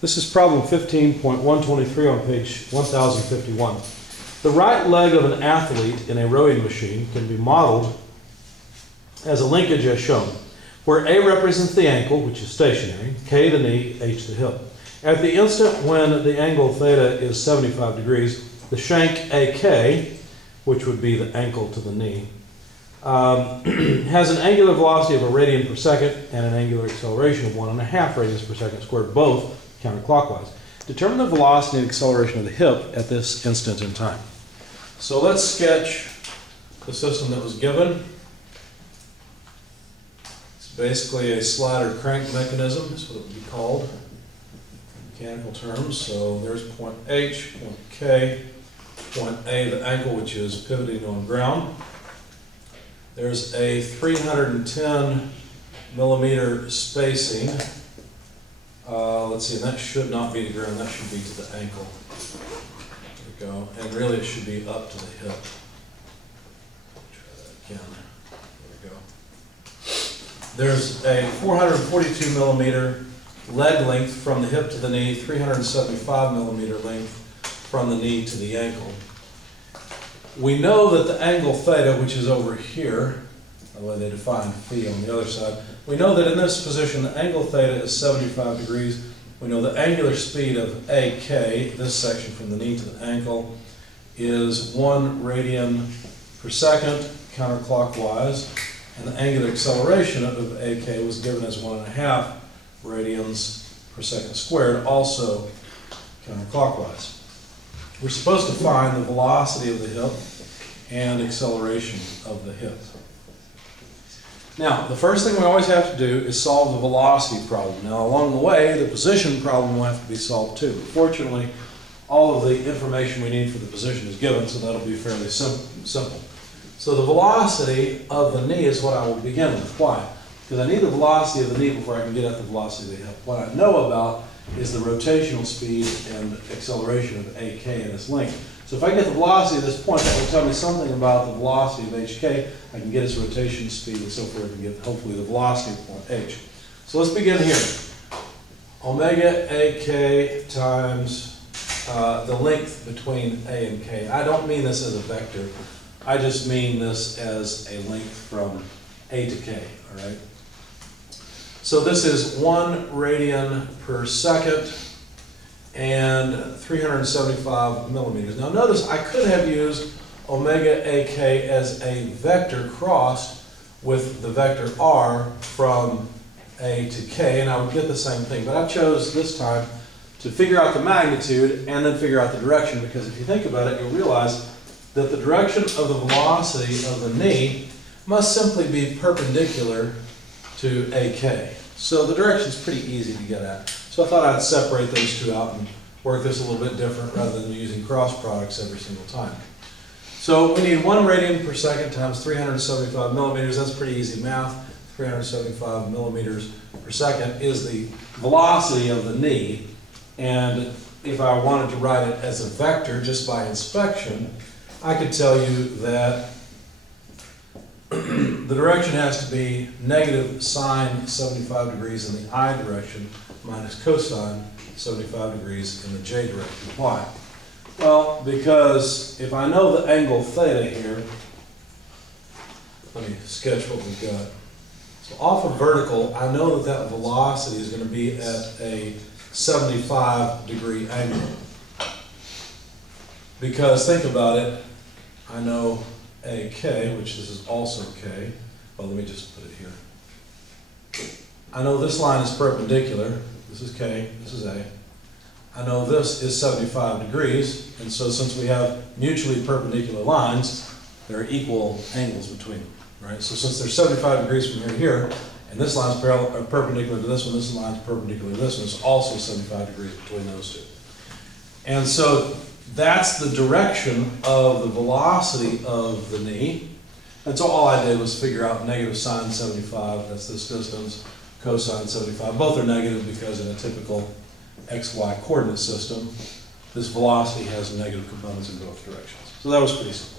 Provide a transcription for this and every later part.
This is problem 15.123 on page 1051. The right leg of an athlete in a rowing machine can be modeled as a linkage as shown, where A represents the ankle, which is stationary, K the knee, H the hip. At the instant when the angle theta is 75 degrees, the shank AK, which would be the ankle to the knee, has an angular velocity of a radian per second and an angular acceleration of 1.5 radians per second squared, both counterclockwise. Determine the velocity and acceleration of the hip at this instant in time. So let's sketch the system that was given. It's basically a slider crank mechanism, is what it would be called in mechanical terms. So there's point H, point K, point A, the ankle, which is pivoting on ground. There's a 310 millimeter spacing. Let's see, and that should not be to ground, that should be to the ankle. There we go. And really it should be up to the hip. Try that again. There we go. There's a 442 millimeter leg length from the hip to the knee, 375 millimeter length from the knee to the ankle. We know that the angle theta, which is over here, the way they define phi on the other side, we know that in this position the angle theta is 75 degrees. We know the angular speed of AK, this section from the knee to the ankle, is 1 radian per second counterclockwise, and the angular acceleration of AK was given as 1.5 radians per second squared, also counterclockwise. We're supposed to find the velocity of the hip and acceleration of the hip. Now, the first thing we always have to do is solve the velocity problem. Now, along the way, the position problem will have to be solved too. Fortunately, all of the information we need for the position is given, so that'll be fairly simple. So the velocity of the knee is what I will begin with. Why? Because I need the velocity of the knee before I can get at the velocity of the hip. What I know about is the rotational speed and acceleration of AK in its length. So if I get the velocity at this point, that will tell me something about the velocity of HK. I can get its rotation speed and so forth and get hopefully the velocity of point H. So let's begin here. Omega AK times the length between A and K. I don't mean this as a vector. I just mean this as a length from A to K, all right? So this is 1 radian per second and 375 millimeters. Now notice I could have used omega AK as a vector crossed with the vector R from A to K, and I would get the same thing. But I chose this time to figure out the magnitude and then figure out the direction, because if you think about it, you'll realize that the direction of the velocity of the knee must simply be perpendicular to AK. So the direction is pretty easy to get at. So I thought I'd separate those two out and work this a little bit different rather than using cross products every single time. So we need 1 radian per second times 375 millimeters. That's pretty easy math. 375 millimeters per second is the velocity of the knee. And if I wanted to write it as a vector just by inspection, I could tell you that the direction has to be negative sine 75 degrees in the I direction minus cosine 75 degrees in the J direction. Why? Well, because if I know the angle theta here, let me sketch what we've got. So off of vertical, I know that that velocity is going to be at a 75 degree angle. Because think about it, I know AK, which this is also K. Well, let me just put it here. I know this line is perpendicular. This is K, this is A. I know this is 75 degrees, and so since we have mutually perpendicular lines, there are equal angles between them, right? So since there's 75 degrees from here to here, and this line is perpendicular to this one, this line is perpendicular to this one, it's also 75 degrees between those two. And so that's the direction of the velocity of the knee. And so all I did was figure out negative sine 75, that's this distance, cosine 75. Both are negative because in a typical XY coordinate system, this velocity has negative components in both directions. So that was pretty simple.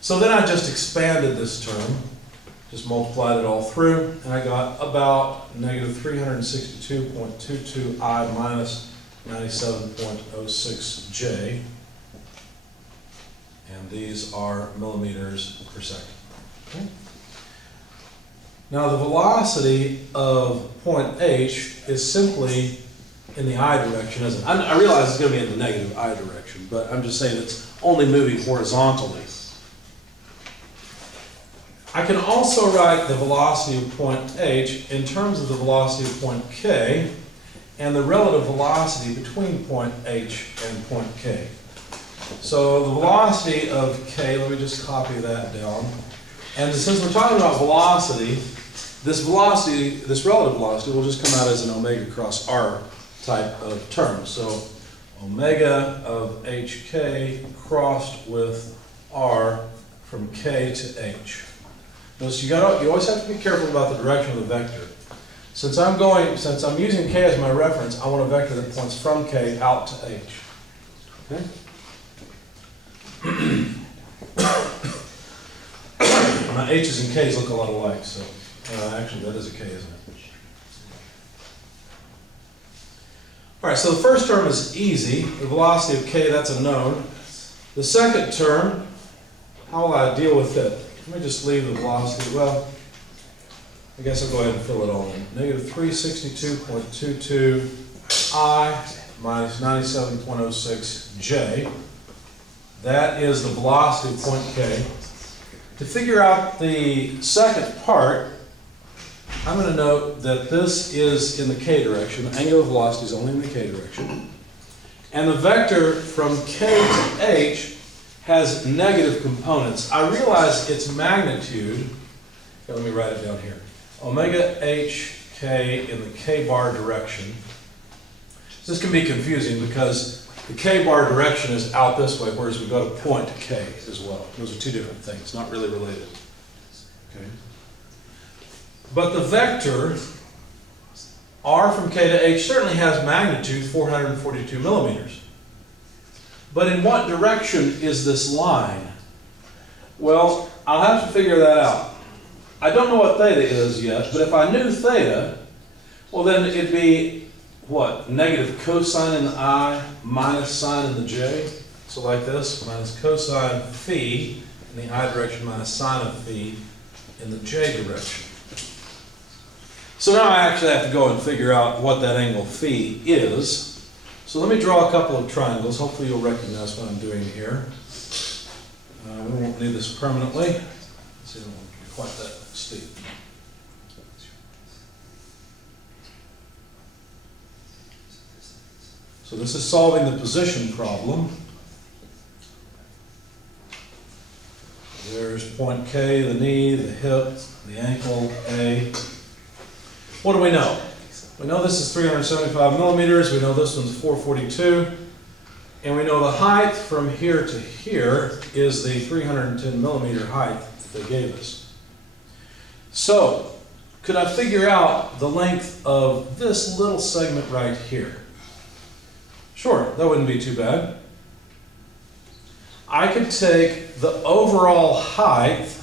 So then I just expanded this term Just multiplied it all through, and I got about negative 362.22 I minus 97.06 J. And these are millimeters per second. Okay. Now the velocity of point H is simply in the I direction, isn't it? I realize it's going to be in the negative I direction, but I'm just saying it's only moving horizontally. I can also write the velocity of point H in terms of the velocity of point K and the relative velocity between point H and point K. So the velocity of K, let me just copy that down. And since we're talking about velocity, this relative velocity will just come out as an omega cross R type of term. So omega of HK crossed with R from K to H. Notice you always have to be careful about the direction of the vector. Since I'm using K as my reference, I want a vector that points from K out to H. Okay? My H's and K's look a lot alike, so actually that is a K, isn't it? All right, so the first term is easy. The velocity of K, that's a known. The second term, how will I deal with it? Let me just leave the velocity. Well, I guess I'll go ahead and fill it all in. Negative 362.22 I minus 97.06 J. That is the velocity of point K. To figure out the second part, I'm going to note that this is in the K direction. The angular velocity is only in the K direction. And the vector from K to H has negative components. I realize its magnitude, okay, let me write it down here. Omega HK in the K bar direction. This can be confusing because the K bar direction is out this way, whereas we go to point K as well. Those are two different things, not really related. Okay. But the vector R from K to H certainly has magnitude 442 millimeters. But in what direction is this line? Well, I'll have to figure that out. I don't know what theta is yet, but if I knew theta, well then it'd be what? Negative cosine in the I minus sine in the J. So like this, minus cosine phi in the I direction minus sine of phi in the J direction. So now I actually have to go and figure out what that angle phi is. So let me draw a couple of triangles. Hopefully you'll recognize what I'm doing here. We won't need this permanently. Let's see, it won't be quite that steep. So this is solving the position problem. There's point K, the knee, the hip, the ankle, A. What do we know? We know this is 375 millimeters. We know this one's 442. And we know the height from here to here is the 310 millimeter height that they gave us. So, could I figure out the length of this little segment right here? Sure, that wouldn't be too bad. I could take the overall height,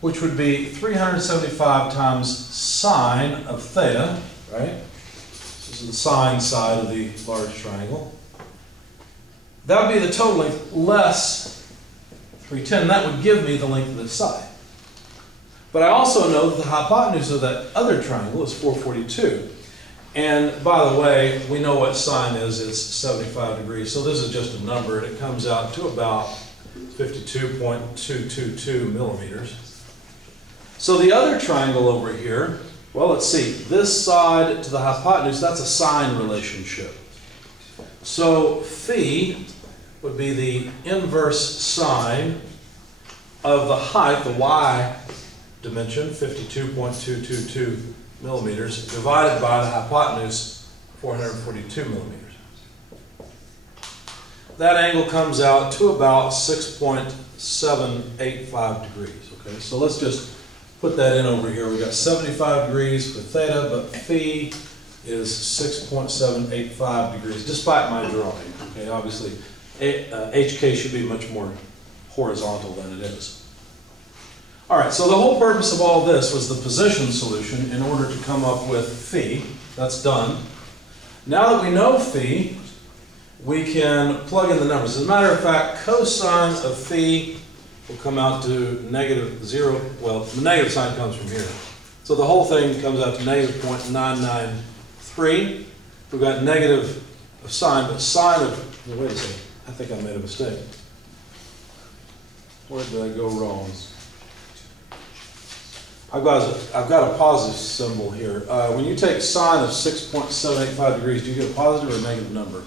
which would be 375 times sine of theta, right? This is the sine side of the large triangle. That would be the total length less 310, and that would give me the length of this side. But I also know that the hypotenuse of that other triangle is 442. And by the way, we know what sine is. It's 75 degrees. So this is just a number, and it comes out to about 52.222 millimeters. So the other triangle over here, well, let's see. This side to the hypotenuse, that's a sine relationship. So phi would be the inverse sine of the height, the y dimension, 52.222 millimeters, divided by the hypotenuse, 442 millimeters. That angle comes out to about 6.785 degrees. Okay, so let's just put that in over here. We've got 75 degrees for theta, but phi is 6.785 degrees, despite my drawing. Okay, obviously, HK should be much more horizontal than it is. All right, so the whole purpose of all this was the position solution in order to come up with phi. That's done. Now that we know phi, we can plug in the numbers. As a matter of fact, cosine of phi will come out to -0. Well, the negative sign comes from here. So the whole thing comes out to -0.993. We've got negative of sine, but sine of, well, wait a second, I think I made a mistake. Where did I go wrong? I've got a positive symbol here. When you take sine of 6.785 degrees, do you get a positive or a negative number?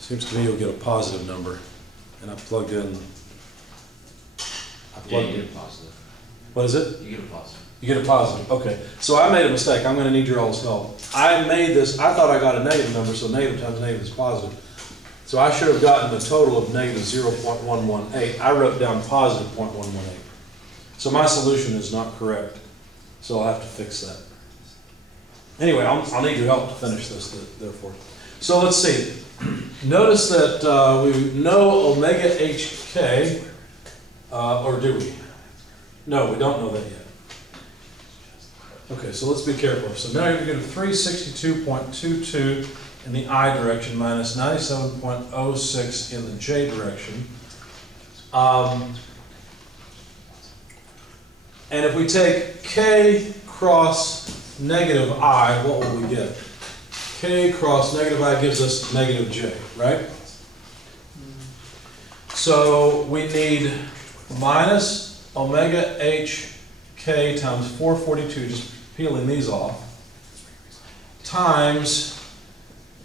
Seems to me you'll get a positive number. And I plugged in. Yeah, you get a positive. What is it? You get a positive. You get a positive. Okay. So I made a mistake. I'm going to need your all's help. I made this, I thought I got a negative number, so negative times negative is positive. So I should have gotten a total of negative 0.118. I wrote down positive 0.118. So my solution is not correct. So I'll have to fix that. Anyway, I'll need your help to finish this, therefore. So let's see. Notice that we know omega hk, or do we? No, we don't know that yet. Okay, so let's be careful. So now you're going to 362.22 in the I direction minus 97.06 in the J direction. And if we take k cross negative I, what will we get? K cross negative I gives us negative J, right? So we need minus omega hk times 442, just peeling these off, times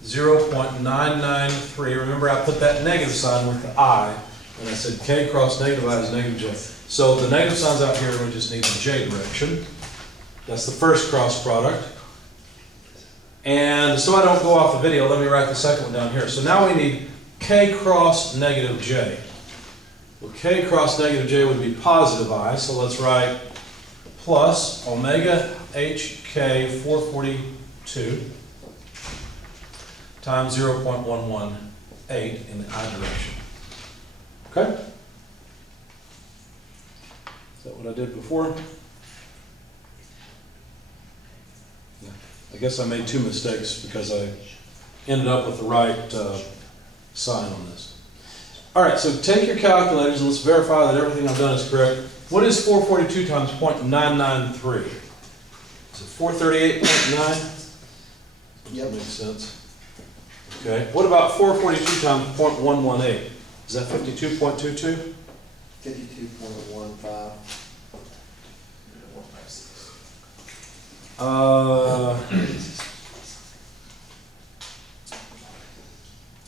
0.993. Remember, I put that negative sign with the I, and I said k cross negative I is negative J. So the negative sign's out here, and we just need the J direction. That's the first cross product. And so I don't go off the video, let me write the second one down here. So now we need k cross negative J. Well, k cross negative J would be positive I, so let's write plus omega hk 442 times 0.118 in the I direction. Okay? Is that what I did before? Yeah. I guess I made two mistakes because I ended up with the right sign on this. All right, so take your calculators and let's verify that everything I've done is correct. What is 442 times 0.993? Is it 438.9? Yep. That makes sense. Okay. What about 442 times 0.118? Is that 52.22? 52.15.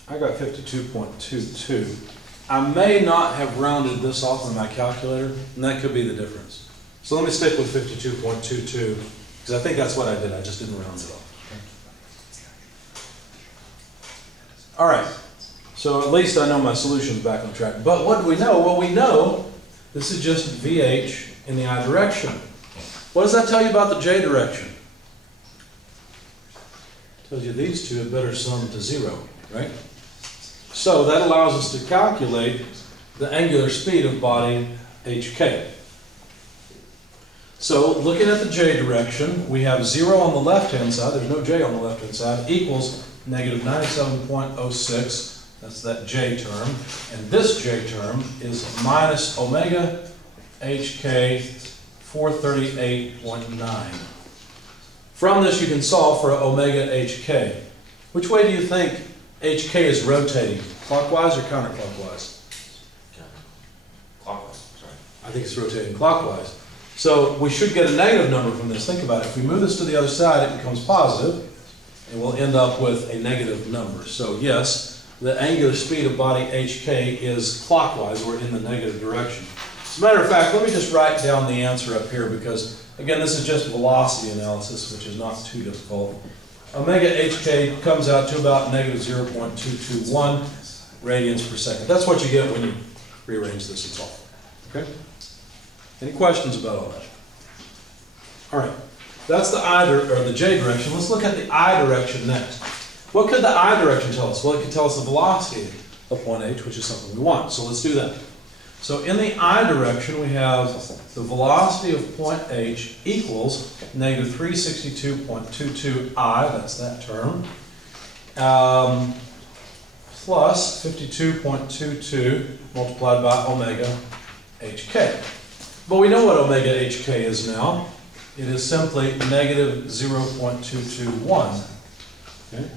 I got 52.22. I may not have rounded this off on my calculator, and that could be the difference. So let me stick with 52.22, because I think that's what I did. I just didn't round it off. All right. So at least I know my solution's back on track. But what do we know? Well, we know this is just VH in the I direction. What does that tell you about the J direction? It tells you these two had better sum to 0, right? So that allows us to calculate the angular speed of body hk. So looking at the J direction, we have 0 on the left-hand side, there's no J on the left-hand side, equals negative 97.06. That's that J term. And this J term is minus omega hk 438.9. From this you can solve for omega hk. Which way do you think hk is rotating? Clockwise or counterclockwise? Clockwise, sorry. I think it's rotating clockwise. So we should get a negative number from this. Think about it. If we move this to the other side, it becomes positive, and we'll end up with a negative number. So yes, the angular speed of body hk is clockwise, or in the negative direction. As a matter of fact, let me just write down the answer up here because, again, this is just velocity analysis, which is not too difficult. Omega hk comes out to about negative 0.221 radians per second. That's what you get when you rearrange this at all. Okay? Any questions about all that? All right. That's the I or the J direction. Let's look at the I direction next. What could the I direction tell us? Well, it could tell us the velocity of point H, which is something we want. So let's do that. So in the I direction, we have the velocity of point H equals negative 362.22 I, that's that term, plus 52.22 multiplied by omega HK. But we know what omega HK is now. It is simply negative 0.221. Okay?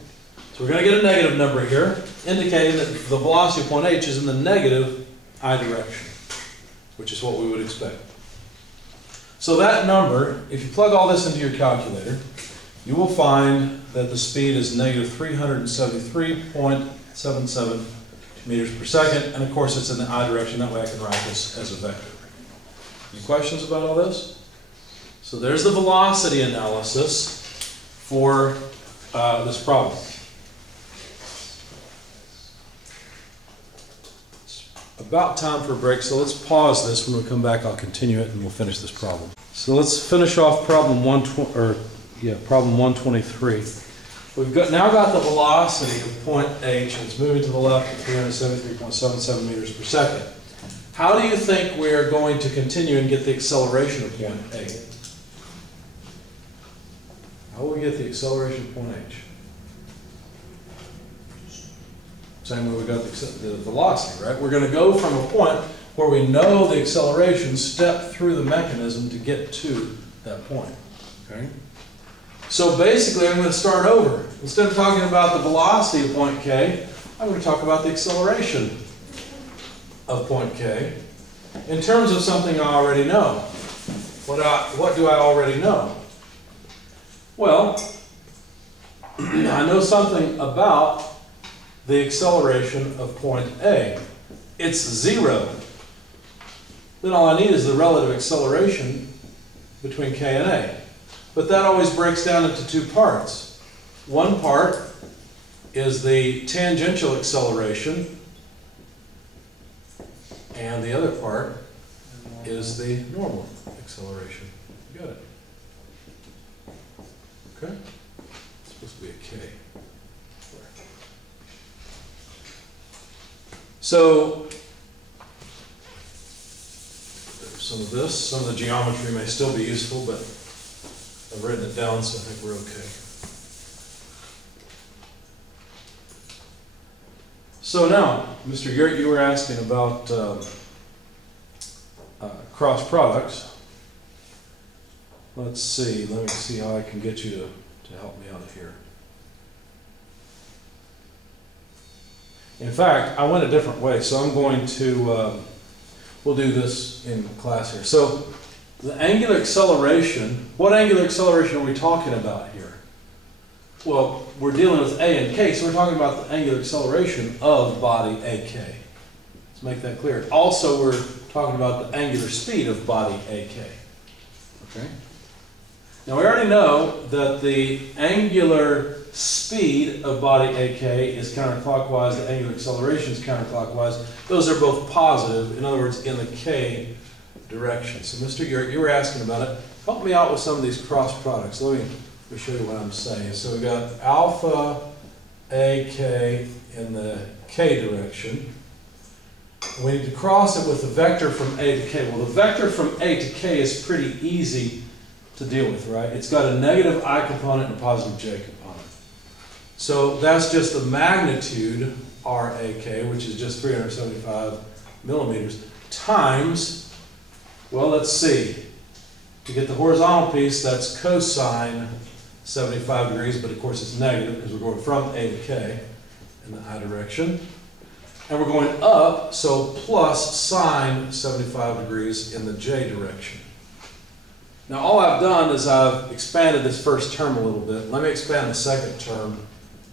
So we're going to get a negative number here, indicating that the velocity of point H is in the negative I direction, which is what we would expect. So that number, if you plug all this into your calculator, you will find that the speed is negative 373.77 meters per second, and of course it's in the I direction. That way I can write this as a vector. Any questions about all this? So there's the velocity analysis for this problem. About time for a break, so let's pause this. When we come back, I'll continue it and we'll finish this problem. So let's finish off problem 123. We've now got the velocity of point H, and it's moving to the left at 373.77 meters per second. How do you think we're going to continue and get the acceleration of point A? How will we get the acceleration of point H? Same way we got the velocity, right? We're going to go from a point where we know the acceleration, step through the mechanism to get to that point. Okay? So basically, I'm going to start over. Instead of talking about the velocity of point K, I'm going to talk about the acceleration of point K in terms of something I already know. What do I already know? Well, I know something about the acceleration of point A. It's 0. Then all I need is the relative acceleration between K and A. But that always breaks down into two parts. One part is the tangential acceleration, and the other part is the normal acceleration. You got it? Okay? It's supposed to be a K. So, there's some of this. Some of the geometry may still be useful, but I've written it down, so I think we're okay. So now, Mr. Yurt, you were asking about cross products. Let's see. Let me see how I can get you to help me out here. In fact, I went a different way, so I'm going to, we'll do this in class here. So, the angular acceleration, what angular acceleration are we talking about here? Well, we're dealing with A and K, so we're talking about the angular acceleration of body AK. Let's make that clear. Also, we're talking about the angular speed of body AK. Okay? Now, we already know that the angular speed of body AK is counterclockwise, the angular acceleration is counterclockwise. Those are both positive, in other words, in the K direction. So Mr. Yurt, you were asking about it. Help me out with some of these cross products. Let me show you what I'm saying. So we've got alpha AK in the K direction. We need to cross it with the vector from A to K. Well, the vector from A to K is pretty easy to deal with, right? It's got a negative I component and a positive J component. So that's just the magnitude RAK, which is just 375 millimeters, times, well, let's see. To get the horizontal piece, that's cosine 75 degrees, but of course it's negative because we're going from A to K in the I direction. And we're going up, so plus sine 75 degrees in the J direction. Now all I've done is I've expanded this first term a little bit. Let me expand the second term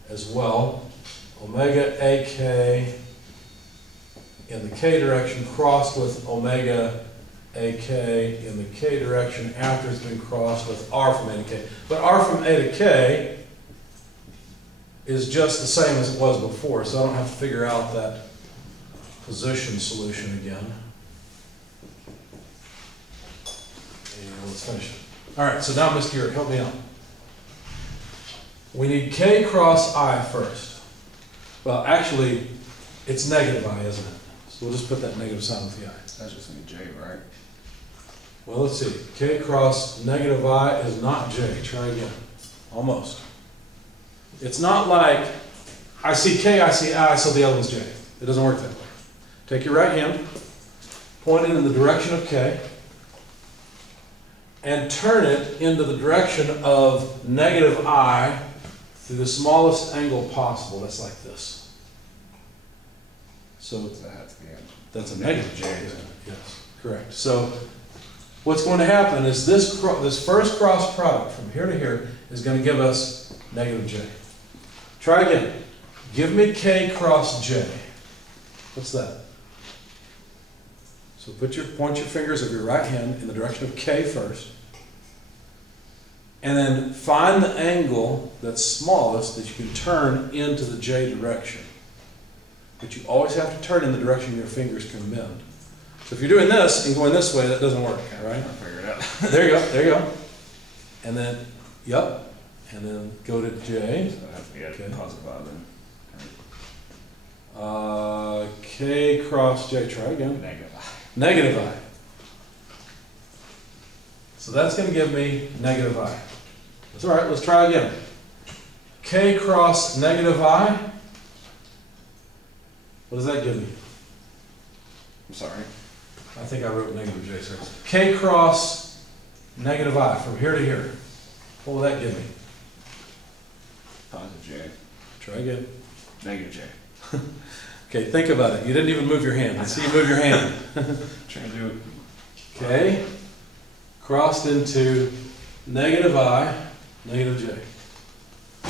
as well. Omega AK in the K direction crossed with omega AK in the K direction after it's been crossed with R from A to K. But R from A to K is just the same as it was before, so I don't have to figure out that position solution again. And let's finish it. All right, so now Mr. Yurt, help me out. We need K cross I first. Well, actually, it's negative I, isn't it? So we'll just put that negative sign with the I. That's just gonna be J, right? Well, let's see. K cross negative I is not J. Try again. Almost. It's not like I see K, I see I, so the other one's J. It doesn't work that way. Take your right hand, point it in the direction of K, and turn it into the direction of negative I through the smallest angle possible. That's like this. So So that has to be a that's a negative J, isn't it? Yes, correct. So what's going to happen is this first cross product from here to here is going to give us negative J. Try again. Give me K cross J. What's that? So point your fingers of your right hand in the direction of K first. And then find the angle that's smallest that you can turn into the J direction. But you always have to turn in the direction your fingers can bend. So if you're doing this and going this way, that doesn't work, all right? I figured it out. There you go, there you go. And then, yep, and then go to J. So that has to be a Okay. positive I then. K cross J, try again. Negative I. Negative I. So that's going to give me negative I. That's all right, let's try again. K cross negative I. What does that give me? I'm sorry. I think I wrote negative J, sorry. K cross negative I from here to here. What will that give me? Positive J. Try again. Negative J. Okay, think about it. You didn't even move your hand. I see you move your hand. Trying to do it. K crossed into negative I, negative J.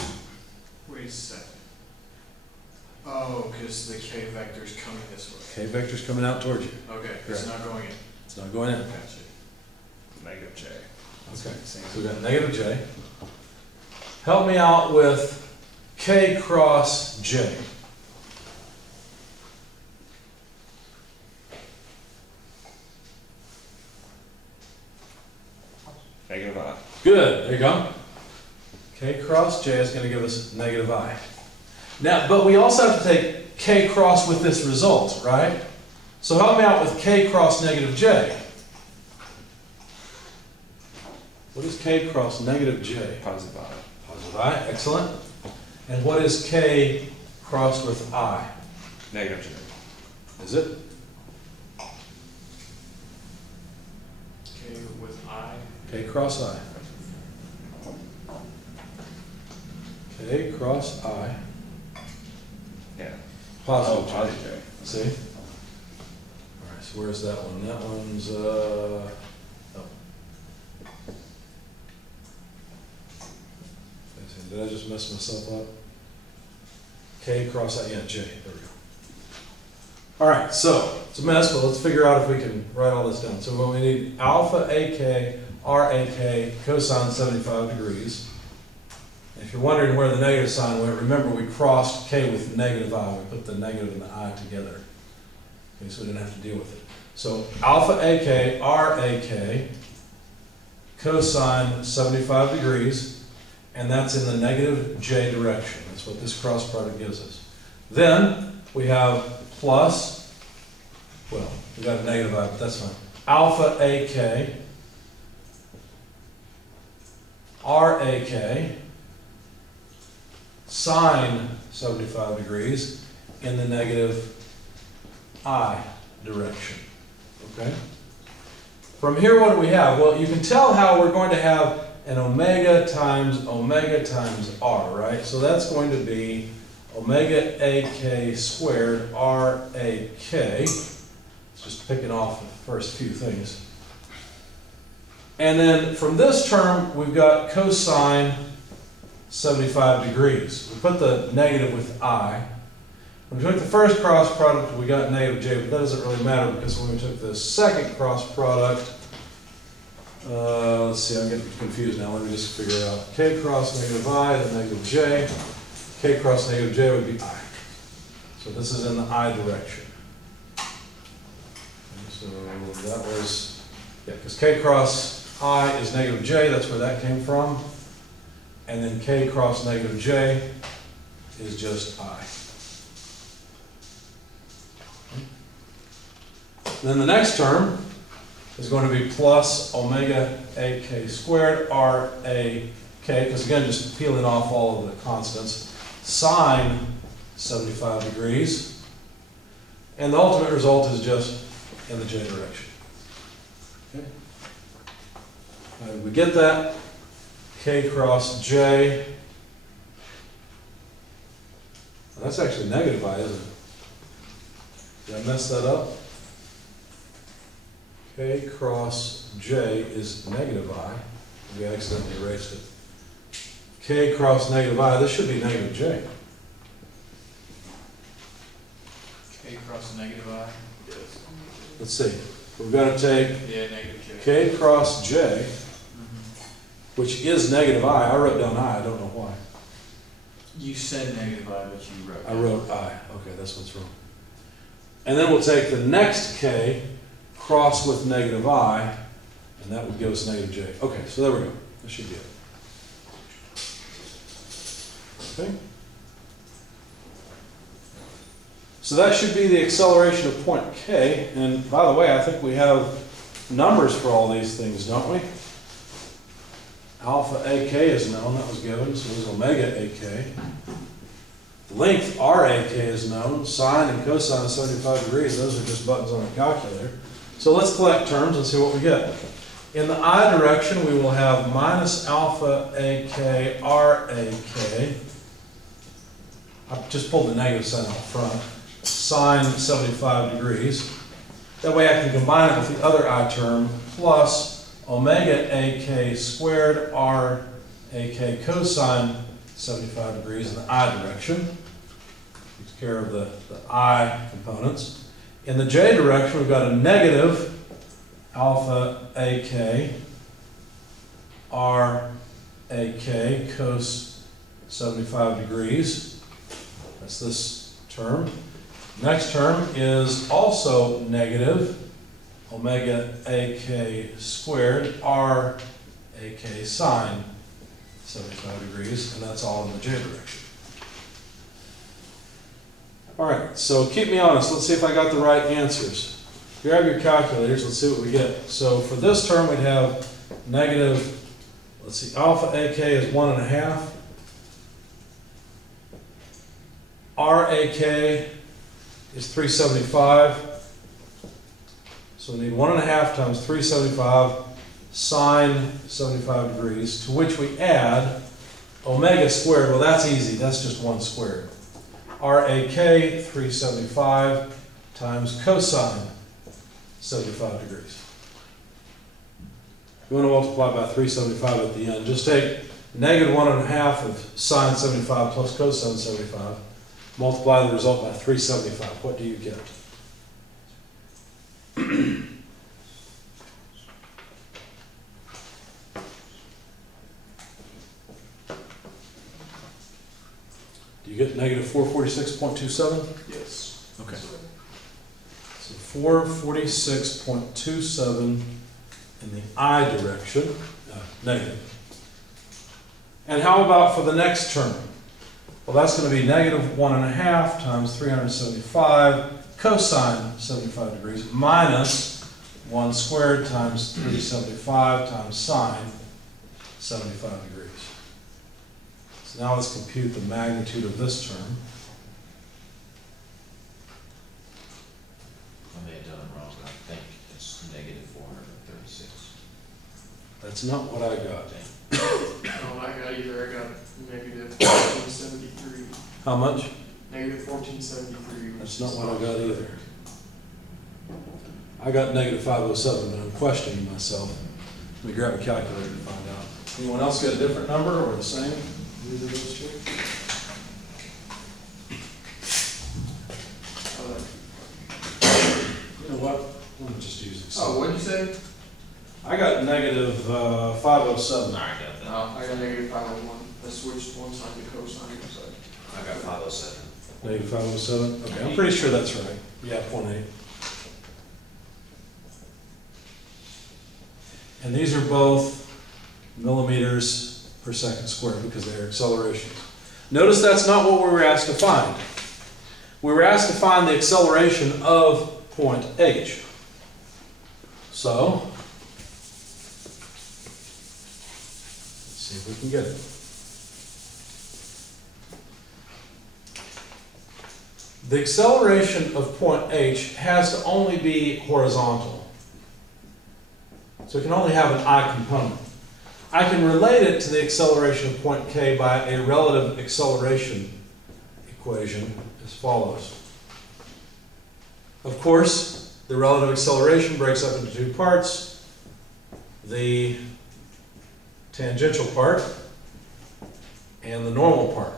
Wait a second. Oh, because the K vector's coming this way. K vector's coming out towards you. Okay, Correct. it's not going in. It's not going in. Gotcha. Negative J. Okay, so we got negative J. Help me out with K cross J. Negative I. Good, there you go. K cross J is going to give us negative I. Now, but we also have to take K cross with this result, right? So help me out with K cross negative J. What is K cross negative J? Positive I. Positive I, excellent. And what is K crossed with I? Negative J. Is it? K with I. K cross I. K cross I. Yeah. Positive Oh, J. positive J. See? Alright, so where's that one? That one's, oh. Did I just mess myself up? K cross I, yeah, J, there we go. Alright, so, it's a mess, but let's figure out if we can write all this down. So what we need, alpha AK, RAK, cosine 75 degrees. If you're wondering where the negative sign went, remember we crossed K with negative I. We put the negative and the I together. Okay, so we didn't have to deal with it. So alpha AK, RAK, cosine 75 degrees, and that's in the negative J direction. That's what this cross product gives us. Then we have plus, well, we got a negative I, but that's fine. Alpha AK, RAK, sine 75 degrees in the negative I direction. Okay? From here, what do we have? Well, you can tell how we're going to have an omega times R, right? So that's going to be omega AK squared RAK. It's just picking off the first few things. And then from this term, we've got cosine 75 degrees. We put the negative with I. When we took the first cross product, we got negative J, but that doesn't really matter because when we took the second cross product, let's see, I'm getting confused now. Let me just figure it out. K cross negative I, then negative J. K cross negative J would be I. So this is in the I direction. And so that was, yeah, because K cross I is negative J, that's where that came from. And then K cross negative J is just I. Then the next term is going to be plus omega ak squared RAK, because again, just peeling off all of the constants, sine 75 degrees. And the ultimate result is just in the j direction. Okay. We get that. K cross j. That's actually negative I, isn't it? Did I mess that up? K cross j is negative I. We accidentally erased it. K cross negative I, this should be negative j. K cross negative I? Yes. Let's see. We've got to take Yeah, negative J. K cross j, which is negative I wrote down I don't know why. You said negative I, but you wrote. I wrote I. Okay, that's what's wrong. And then we'll take the next K, cross with negative I, and that would give us negative J. Okay, so there we go. That should be it. Okay. So that should be the acceleration of point K. And by the way, I think we have numbers for all these things, don't we? Alpha AK is known, that was given, so there's omega AK. The length RAK is known, sine and cosine of 75 degrees, those are just buttons on a calculator. So let's collect terms and see what we get. In the I direction, we will have minus alpha AK RAK. I've just pulled the negative sign out front. Sine 75 degrees. That way I can combine it with the other I term, plus omega AK squared RAK cosine 75 degrees in the I direction. Takes care of the I components. In the J direction, we've got a negative alpha AK RAK cos 75 degrees. That's this term. Next term is also negative omega AK squared RAK sine 75 degrees, and that's all in the J direction. All right, so keep me honest. Let's see if I got the right answers. Grab your calculators. Let's see what we get. So for this term, we'd have negative, let's see, alpha AK is 1.5. RAK is 375. So we need 1.5 times 375 sine 75 degrees, to which we add omega squared. Well, that's easy. That's just 1 squared. RAK 375 times cosine 75 degrees. You want to multiply by 375 at the end. Just take negative 1.5 of sine 75 plus cosine 75. Multiply the result by 375. What do you get? Do you get negative 446.27? Yes. Okay. So 446.27 in the I direction, negative. And how about for the next term? Well, that's going to be negative 1.5 times 375 cosine 75 degrees minus 1 squared times 375 times sine 75 degrees. So now let's compute the magnitude of this term. I may have done it wrong, I think it's negative 436. That's not what I got. Oh, I got either. I got negative 1473. How much? Negative 1473. That's not what I got either. I got negative 507, but I'm questioning myself. Let me grab a calculator to find out. Anyone else get a different number or the same? Either of those two? You know what? Let me just use Excel. Oh, what'd you say? I got negative 507. I got that. Oh, I got negative 501. I switched one side to cosine. So. I got 507. Negative 507? Okay, I'm pretty sure that's right. Yeah, 0.8. And these are both millimeters per second squared because they are accelerations. Notice that's not what we were asked to find. We were asked to find the acceleration of point H. So, let's see if we can get it. The acceleration of point H has to only be horizontal. So it can only have an I component. I can relate it to the acceleration of point K by a relative acceleration equation as follows. Of course, the relative acceleration breaks up into two parts. The tangential part and the normal part.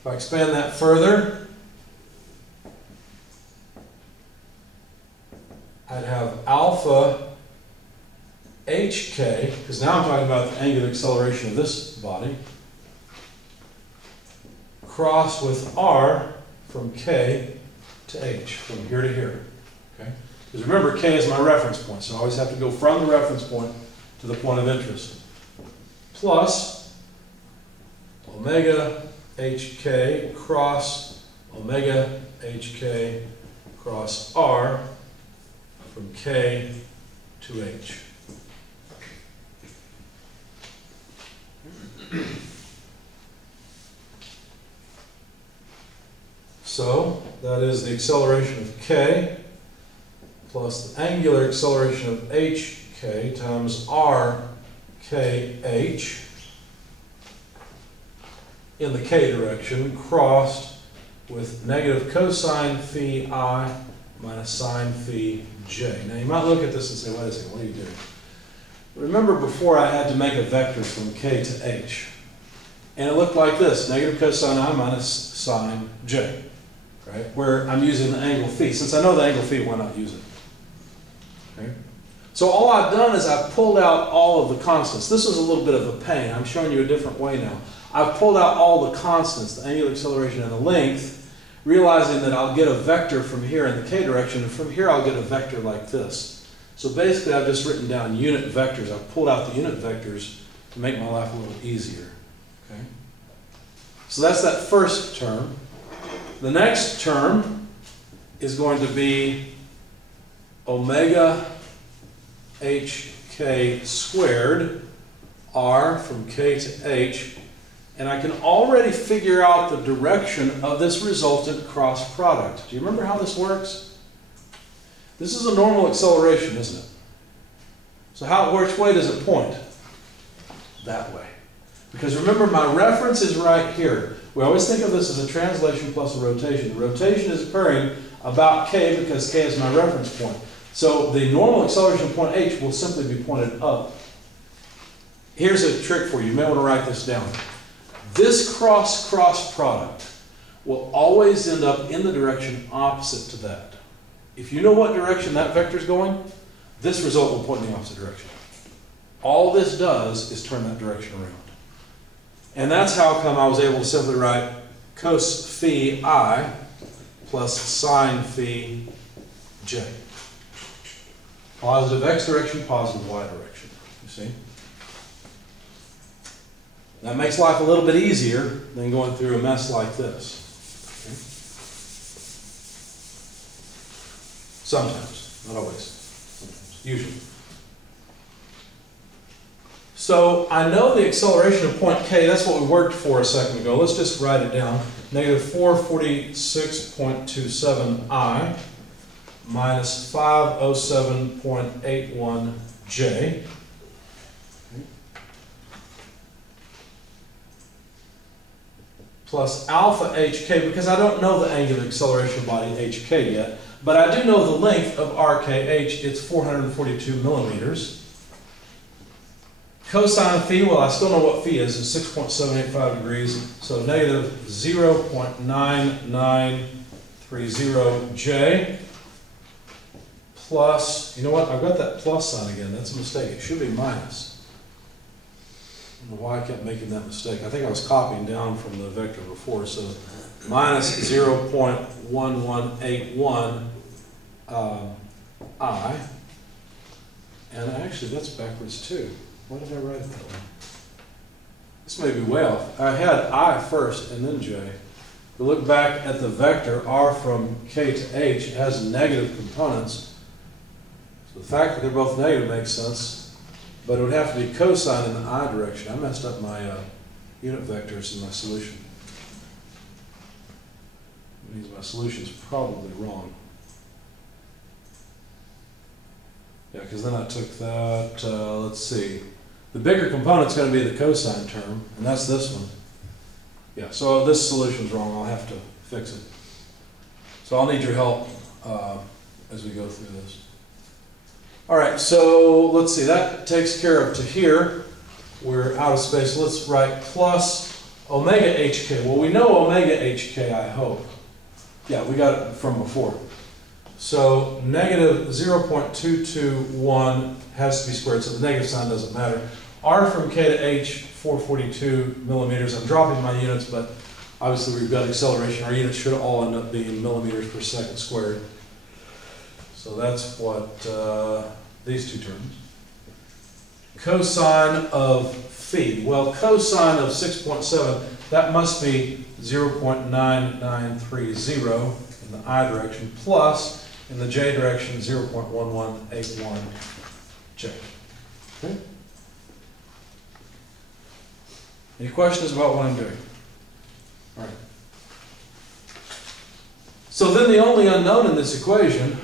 If I expand that further, I'd have alpha hk, because now I'm talking about the angular acceleration of this body, crossed with r from k to h, from here to here. Okay? Because remember, k is my reference point, so I always have to go from the reference point to the point of interest. Plus omega hk cross omega hk cross r from k to h. So that is the acceleration of k plus the angular acceleration of hk times r kh in the k direction, crossed with negative cosine phi I minus sine phi j. Now you might look at this and say, wait a second, what are you doing? Remember before I had to make a vector from k to h. And it looked like this, negative cosine I minus sine j. Right? Where I'm using the angle phi. Since I know the angle phi, why not use it? Okay? So all I've done is I've pulled out all of the constants. This is a little bit of a pain. I'm showing you a different way now. I've pulled out all the constants, the angular acceleration and the length, realizing that I'll get a vector from here in the k direction, and from here I'll get a vector like this. So basically I've just written down unit vectors. I've pulled out the unit vectors to make my life a little easier. Okay? So that's that first term. The next term is going to be omega hk squared, r from k to h, and I can already figure out the direction of this resultant cross product. Do you remember how this works? This is a normal acceleration, isn't it? So which way does it point? That way. Because remember, my reference is right here. We always think of this as a translation plus a rotation. The rotation is occurring about k because k is my reference point. So the normal acceleration of point h will simply be pointed up. Here's a trick for you. You may want to write this down. This cross-cross product will always end up in the direction opposite to that. If you know what direction that vector is going, this result will point in the opposite direction. All this does is turn that direction around. And that's how come I was able to simply write cos phi I plus sine phi j. Positive x direction, positive y direction. You see? That makes life a little bit easier than going through a mess like this. Okay? Sometimes, not always. Sometimes. Usually. So I know the acceleration of point k, that's what we worked for a second ago. Let's just write it down. Negative 446.27 I minus 507.81 j. Plus alpha hk, because I don't know the angular acceleration of body hk yet, but I do know the length of rkh, it's 442 millimeters. Cosine phi, well, I still know what phi is, it's 6.785 degrees, so negative 0.9930 j plus, you know what, I've got that plus sign again, that's a mistake, it should be minus. I don't know why I kept making that mistake. I think I was copying down from the vector before, so minus 0.1181 I, and actually that's backwards too. Why did I write it that way? This may be way off. I had I first and then j. If we look back at the vector r from k to h, it has negative components. So the fact that they're both negative makes sense, but it would have to be cosine in the I direction. I messed up my unit vectors in my solution. It means my solution's probably wrong. Yeah, because then I took that, let's see. The bigger component's going to be the cosine term, and that's this one. Yeah, so this solution's wrong. I'll have to fix it. So I'll need your help as we go through this. All right, so let's see. That takes care of to here. We're out of space. Let's write plus omega hk. Well, we know omega hk, I hope. Yeah, we got it from before. So negative 0.221 has to be squared, so the negative sign doesn't matter. R from K to H, 442 millimeters. I'm dropping my units, but obviously we've got acceleration. Our units should all end up being millimeters per second squared. So that's what these two terms. Cosine of phi. Well, cosine of 6.7, that must be 0.9930 in the I direction, plus in the J direction 0.1181 J. Okay? Any questions about what I'm doing? All right. So then the only unknown in this equation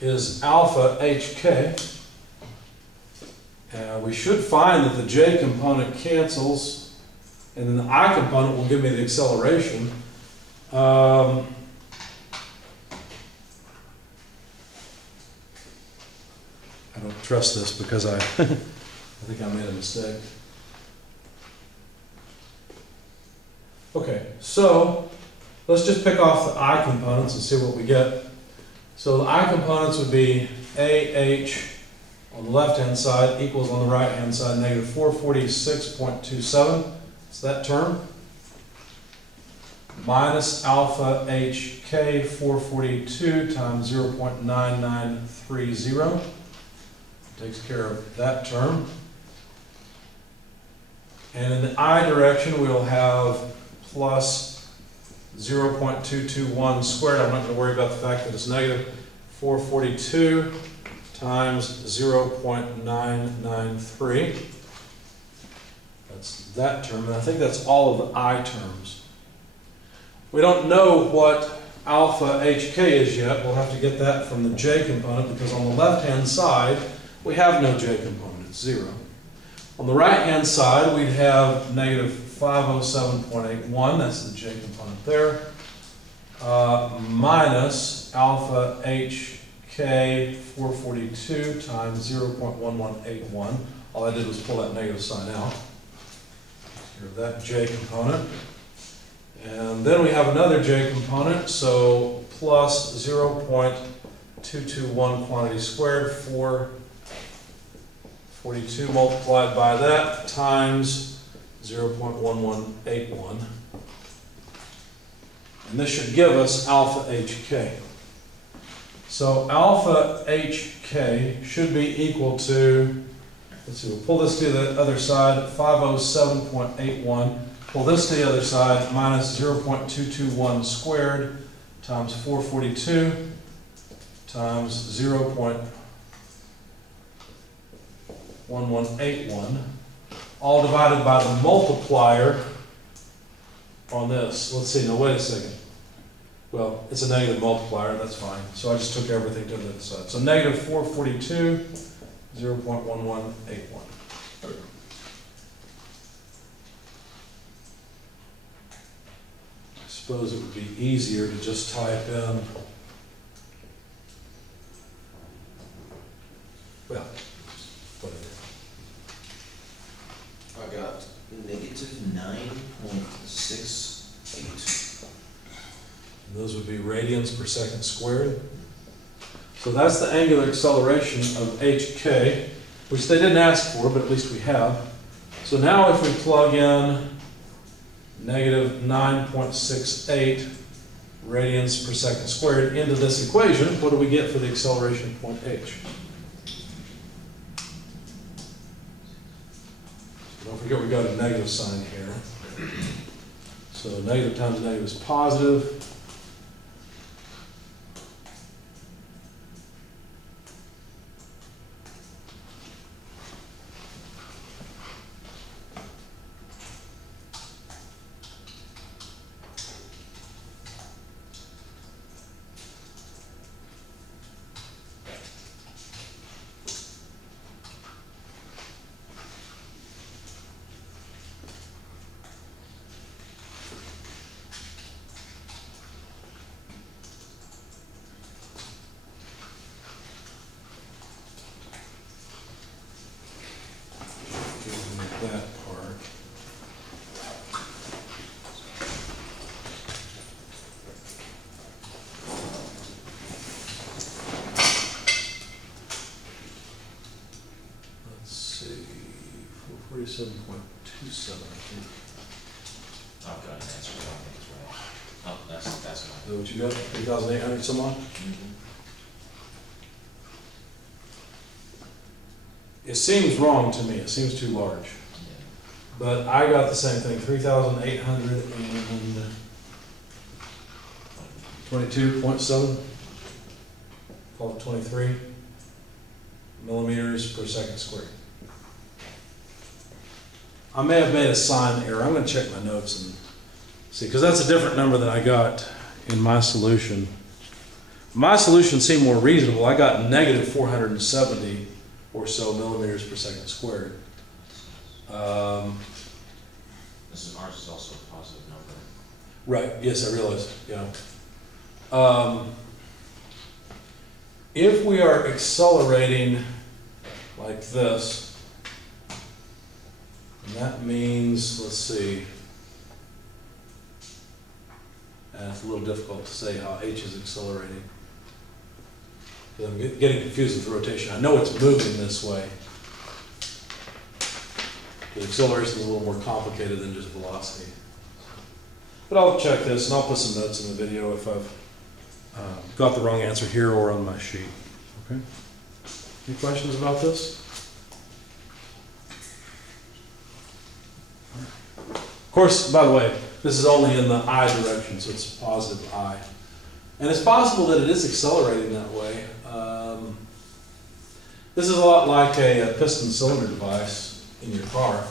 is alpha hk. We should find that the J component cancels, and then the I component will give me the acceleration. I don't trust this because I think I made a mistake. Okay, so let's just pick off the I components and see what we get. So the I components would be AH on the left-hand side equals on the right-hand side negative 446.27. It's that term. Minus alpha HK 442 times 0.9930. Takes care of that term. And in the I direction, we'll have plus 0.221 squared. I'm not going to worry about the fact that it's negative 442 times 0.993. That's that term, and I think that's all of the I terms. We don't know what alpha hk is yet. We'll have to get that from the J component, because on the left-hand side, we have no J component. It's 0. On the right-hand side, we'd have negative 507.81. That's the J component there. Minus alpha hk 442 times 0.1181. All I did was pull that negative sign out. Here's that J component. And then we have another J component, so plus 0.221 quantity squared, 442 multiplied by that times 0.1181. And this should give us alpha hk. So alpha hk should be equal to, let's see, we'll pull this to the other side, 507.81. Pull this to the other side, minus 0.221 squared times 442 times 0.1181, all divided by the multiplier on this. Let's see, now wait a second. Well, it's a negative multiplier, that's fine. So I just took everything to the other side. So negative 442, 0.1181. I suppose it would be easier to just type in, well, whatever. I got negative 9.68. And those would be radians per second squared. So that's the angular acceleration of hk, which they didn't ask for, but at least we have. So now if we plug in negative 9.68 radians per second squared into this equation, what do we get for the acceleration at point h? So don't forget we got a negative sign here. So negative times negative is positive. 37.27, I think. I've got an answer, I don't think it's right. Oh, that's Is mine. that what you got? 3,800 some odd? It seems wrong to me, it seems too large. Yeah. But I got the same thing, 3,822.7, call it 23 millimeters per second squared. I may have made a sign error. I'm going to check my notes and see, because that's a different number than I got in my solution. My solution seemed more reasonable. I got negative 470 or so millimeters per second squared. Ours is also a positive number. Right, yes, I realize, yeah. If we are accelerating like this, and that means, let's see, it's a little difficult to say how h is accelerating. I'm getting confused with the rotation. I know it's moving this way. The acceleration is a little more complicated than just velocity. But I'll check this and I'll put some notes in the video if I've got the wrong answer here or on my sheet. Okay? Any questions about this? Of course, by the way, this is only in the I direction, so it's positive I. And it's possible that it is accelerating that way. This is a lot like a piston cylinder device in your car.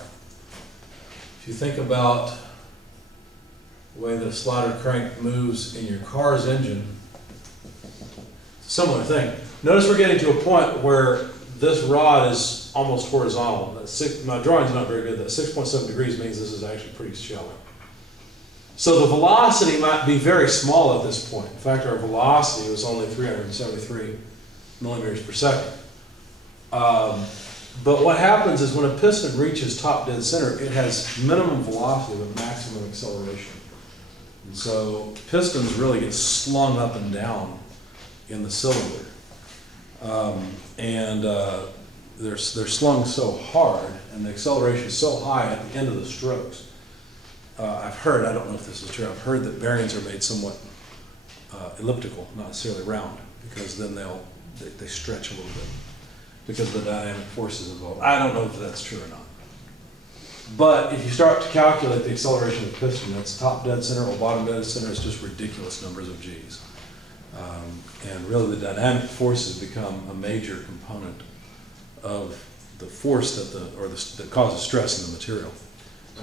If you think about the way that a slider crank moves in your car's engine, it's a similar thing. Notice we're getting to a point where this rod is almost horizontal. My drawing's not very good. That 6.7 degrees means this is actually pretty shallow. So the velocity might be very small at this point. In fact, our velocity was only 373 millimeters per second. But what happens is when a piston reaches top dead center, it has minimum velocity but maximum acceleration. And so pistons really get slung up and down in the cylinder. They're slung so hard and the acceleration is so high at the end of the strokes. I've heard, I don't know if this is true, I've heard that bearings are made somewhat elliptical, not necessarily round, because then they stretch a little bit because of the dynamic forces involved. I don't know if that's true or not. But if you start to calculate the acceleration of the piston, that's top dead center or bottom dead center, it's just ridiculous numbers of G's. And really the dynamic forces become a major component of the force that causes stress in the material.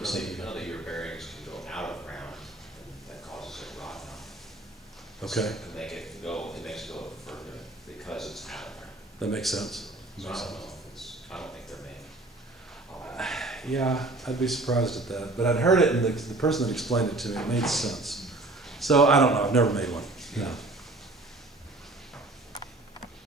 So you know that your bearings can go out of round, and that causes it to rot now. Okay, It makes it go further because it's out of round. that makes sense. So I don't know if I don't think they're made. Yeah, I'd be surprised at that. But I'd heard it, and the person that explained it to me, it made sense. So I don't know, I've never made one. Yeah.